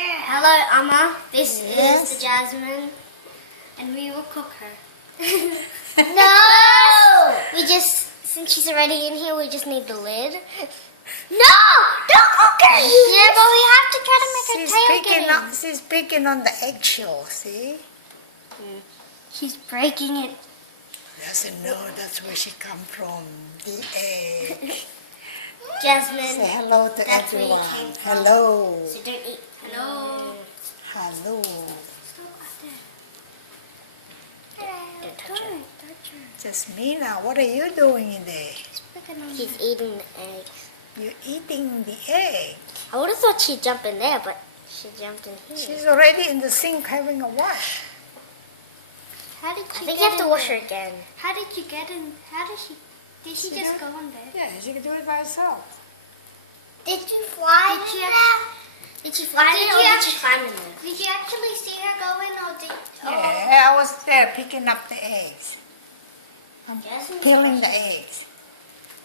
Hello, Amma. This Yes. is the Jasmine, and we will cook her. No! We just, since she's already in here, we just need the lid. No! Don't cook her! Yeah, but we have to try to make her tail get in. She's picking on the eggshell, see? She's breaking it. Doesn't know that's where she come from. The egg. Jasmine. Say hello to That's where you everyone. came from. Hello. So don't eat. Hello. Hello. Don't touch her. Jasmine, what are you doing in there? She's eating the eggs. You're eating the egg. I would have thought she'd jump in there, but she jumped in here. She's already in the sink having a wash. How did you I think you have to wash her again. How did you get in? How did she? Did she just go in there? Yeah, she can do it by herself. Did you fly in there? Did you fly in or did you climb in there? Did you actually see her go in or did? Yeah, I was there picking up the eggs. I'm Jasmine's peeling the eggs.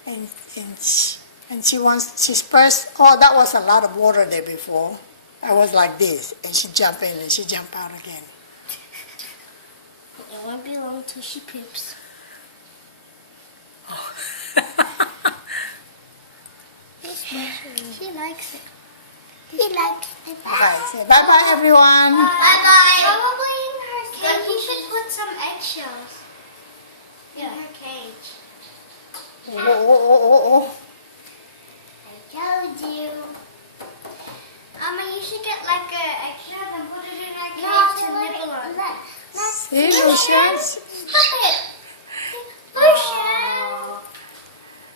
And she's first, oh, that was a lot of water there before. I was like this, and she jumped in and she jumped out again. It won't be long till she poops. Oh. She likes it. She likes it. Okay, say bye-bye, everyone. Bye-bye. Probably in her cage. You should put some eggshells in her cage. Oh. I told you. You should get like a eggshell and put it in her cage to nibble on. See, Lucius? Stop it.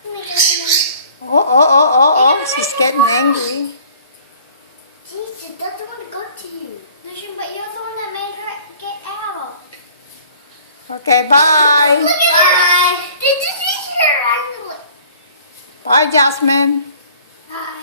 Lucius. Oh, she's getting angry. Jesus, doesn't want to go to you. Lucian, but you're the one that made her get out. Okay, bye. Look at her. Did you see her? Bye, Jasmine. Bye.